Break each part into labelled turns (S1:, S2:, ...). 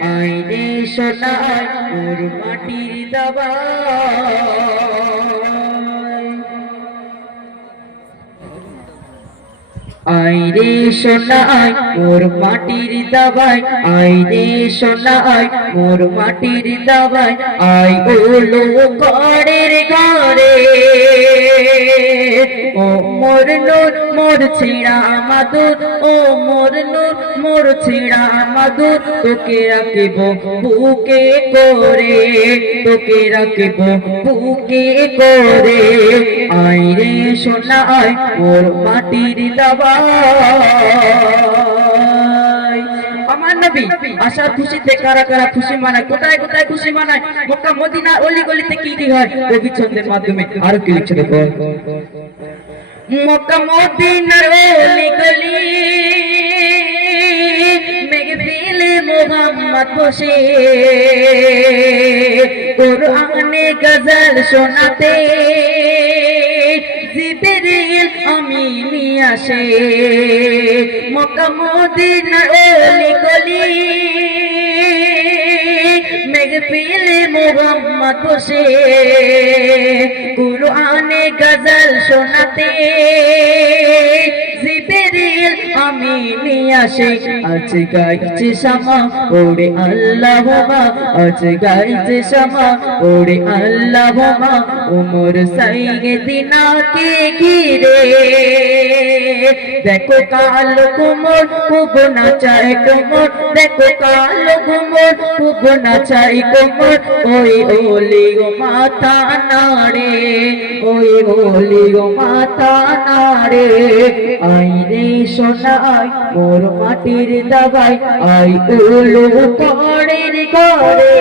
S1: আইনে সোনায় ওর মাটির দাবায় আইরে সোনায় মোর মাটির দাবাই আইরে সোনায় মোর মাটির দাবাই আই ওলো ঘরের ঘরে। ও মোর নূর, মোর ছিড়া মাদুর ও মোর নূর, মোর ছিড়া মাদুর তোকে রাখব বুকে করে, তোকে রাখব বুকে করে। আইরে আয় মোর মাটির আমার নবী আশার খুশিতে কারা কারা খুশি মানায়? কোথায় কোথায় খুশি মানায়? মক্কা মদিনা অলি গলিতে কি কি হয়? কবি ছন্দের মাধ্যমে আরও কি লিখছে দেখো? মক্কা, মদিনার অলি গলি মেঘবিলে মোহাম্মদ বসে। কোরআনে গজল শোনাতে জিবরিল আমি আসে মক্কা ওলি গলি মেঘ পিলে মোহাম্মদ হোসে কুরআনে গজল শোনাতে। আমি নিয়ে আসে। আজ গাইছে শামা ওরে আল্লাহ মা। আজ গাইছে শামা ওরে আল্লাহ মা। উমর সাইয়েদিনাকে ঘিরে। দেখো কালো কুমোর খুব নাচায় কোমর। দেখো কালো কুমোর খুব নাচায় কোমর। ওই ওলি গো মাথা নাড়ে, ওই ওলি গো মাথা নাড়ে। আই রে সোনাই, মোর মাটির দাবাই, আই উলু পড়ের ঘরে।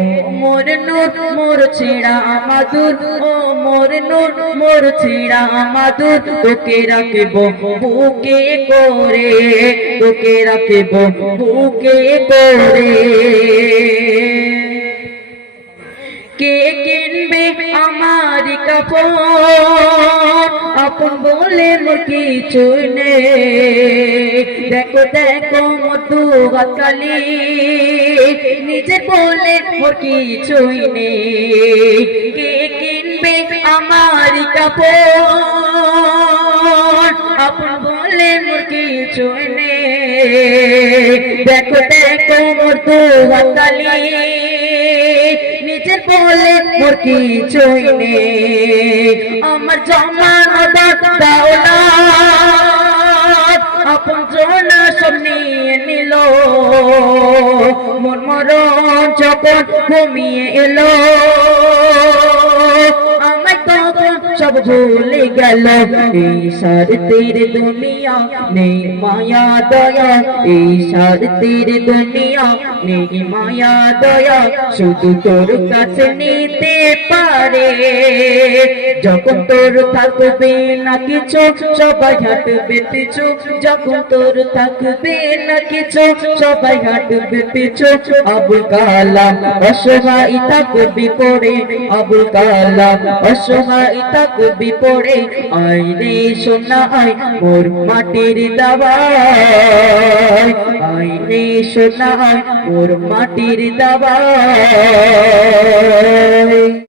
S1: ও মোর নূর মোর ছেড়া আমাদুর ও মোর নূর মোর ছেড়া আমাদুর তোকে রাখিব বুকে করে, তোকে রাখিব বুকে করে। কে কিনবে আমার কাপড়? আপন বলে কিছু নেই। দেখো দেখো, মধু কালি নিজে বলে মোর কিছুই নেই। কিনবে আমার কাপড়? আপন বলে মোর কিছুই নেই। দেখো দেখো মোর দু কালি নিজের বলে মোর কিছুই নেই। আমার জমানো দাও না। আপন জনা সব নিয়ে নিল। মোর মরণ যখন ঘুমিয়ে এলো। আমায় তখন সব ভুলে গেল। এই সারতের দুনিয়া নেই মায়া, দয়া। এই সারতের দুনিয়া নেই মায়া, দয়া। শুধু তোর কাছে নিতে পারে। যখন তোর থাকবে না কিছু, সবাই হাঁটবে পিছু। যখন তোর থাকবে না কিছু, সবাই হাঁটবে পিছু। আবুল কালাম অসহায় থাকবি পড়ে, আবুল কালাম অসহায় থাকবি পড়ে। আই রে সোনা আই মোর মাটির দাবাই আই রে সোনা আই মোর মাটির দাবাই